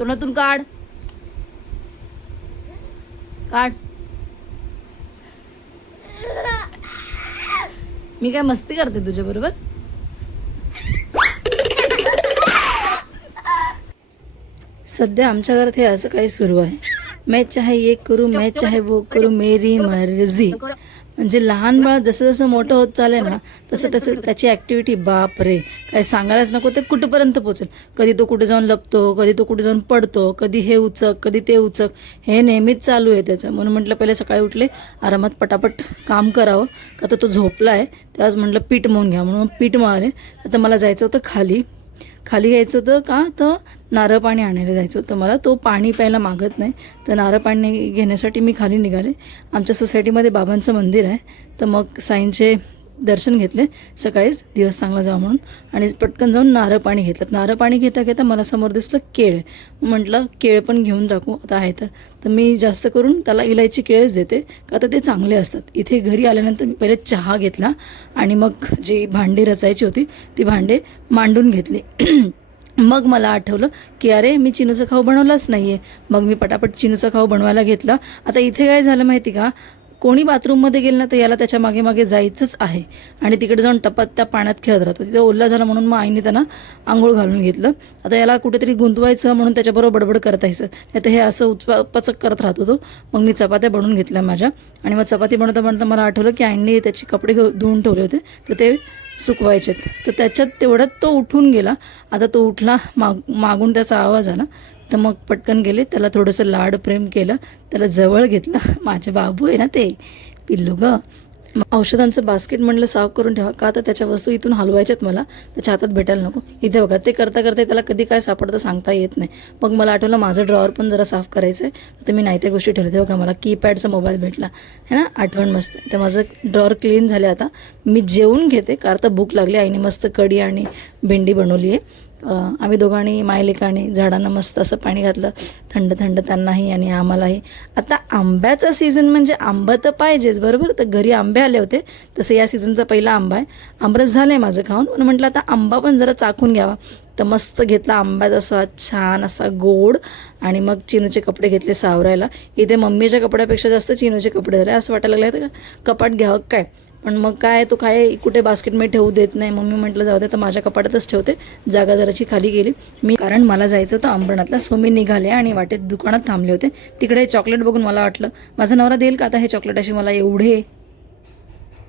तोंडातून काढ काढ. मी काय मस्ती करते तुझ्या बरोबर? सध्या आमच्या घरात हे असं काही सुरू आहे. मैं चाहे ये करू, मैं चाहे वो करू, मेरी मर्जी. म्हणजे लहान बाळ जसं जसं मोठं होत चालेल ना तसं त्याची ॲक्टिव्हिटी बाप रे काय सांगायलाच नको. ते कुठंपर्यंत पोचेल. कधी तो कुठे जाऊन लपतो, कधी तो कुठे जाऊन पडतो, कधी हे उचक कधी ते उचक, हे नेहमीच चालू आहे त्याचं. म्हणून म्हटलं पहिले सकाळी उठले आरामात पटापट काम करावं, का तर तो झोपला आहे. त्यावेळेस म्हटलं पीठ मळून घ्या, म्हणून पीठ मळाले. आता मला जायचं होतं खाली यायचं होतं, का तर नारळ पाणी आणायला जायचं होतं मला. तो पाणी प्यायला मागत नाही, तर नारळ पाणी घेण्यासाठी मी खाली निघाले. आमच्या सोसायटीमध्ये बाबांचं मंदिर आहे, तर मग साईंचे दर्शन घेतले सकाळीच, दिवस चांगला जावा म्हणून. आणि पटकन जाऊन नारळ पाणी घेतलं. नारळ पाणी घेता घेता मला समोर दिसलं केळ. म्हटलं केळ पण घेऊन टाकू आता आहे तर मी जास्त करून त्याला इलायची केळच देते, का तर ते चांगले असतात. इथे घरी आल्यानंतर मी पहिले चहा घेतला आणि मग जी भांडी रचायची होती ती भांडे मांडून घेतली. मग मला आठवलं की अरे मी चिनूचा खाऊ बनवलाच नाही आहे. मग मी पटापट चिनूचा खाऊ बनवायला घेतला. आता इथे काय झालं माहिती का, कोणी बाथरूममध्ये गेलं ना तर याला त्याच्या मागे मागे जायचंच आहे आणि तिकडे जाऊन टपात त्या पाण्यात खेळत राहतो. तिथे ओला झाला म्हणून मग आईने त्यांना आंघोळ घालून घेतलं. आता याला कुठेतरी गुंतवायचं म्हणून त्याच्याबरोबर बडबड करत यायचं, नाही तर हे असं पचक करत राहत होतो. मग मी चपात्या बनवून घेतल्या माझ्या. आणि मग चपाती बनवता बनवता मला आठवलं की आईने त्याचे कपडे धुवून ठेवले होते, तर ते सुकवायचेत. तर त्याच्यात तेवढ्यात तो उठून गेला. आता तो उठला, मागून त्याचा आवाज आला, तर मग पटकन गेले, त्याला थोडंसं लाड प्रेम केलं, त्याला जवळ घेतलं. माझे बाबू आहे ना ते पिल्लू ग. औषधांचं बास्केट म्हटलं साफ करून ठेवा, का तर त्याच्या वस्तू इथून हलवायच्यात मला, त्याच्या हातात भेटायला नको. इथे बघा ते करता करता त्याला कधी काय सापडतं सांगता येत नाही. मग मला आठवलं माझं ड्रॉवर पण जरा साफ करायचं आहे, तर मी नाही त्या गोष्टी ठेवल्या. बघा मला कीपॅडचा मोबाईल भेटला है ना, आठवण मस्त. तर माझं ड्रॉवर क्लीन झाले. आता मी जेवून घेते, कारण तर भूक लागली. आईने मस्त कढी आणि भेंडी बनवली आहे. आम्ही दोघांनी मायलेकाने झाडांना मस्त असं पाणी घातलं, थंड थंड त्यांनाही आणि आम्हालाही. आता आंब्याचा सीझन म्हणजे आंबा तर पाहिजेच बरोबर. तर घरी आंबे आले होते, तसं या सीझनचा पहिला आंबा आहे. आंबरस झालं आहे माझं खाऊन, पण म्हटलं आता आंबा पण जरा चाखून घ्यावा. तर मस्त घेतला आंब्याचा स्वाद, छान असा गोड. आणि मग चिनूचे कपडे घेतले सावरायला. इथे मम्मीच्या कपड्यापेक्षा जास्त चिनूचे कपडे झाले. असं वाटायला लागलं का कपाट घ्यावं काय, पण मग काय तो काय कुठे बास्केटमध्ये ठेवू देत नाही. मम्मी म्हटलं जाऊ दे, तर माझ्या कपाटातच ठेवते. जागा जराची खाली गेली मी, कारण मला जायचं होतं अंबरनाथला. सो मी निघाले आणि वाटेत दुकानात थांबले होते. तिकडे चॉकलेट बघून मला वाटलं माझा नवरा देईल का आता हे चॉकलेट, अशी मला एवढे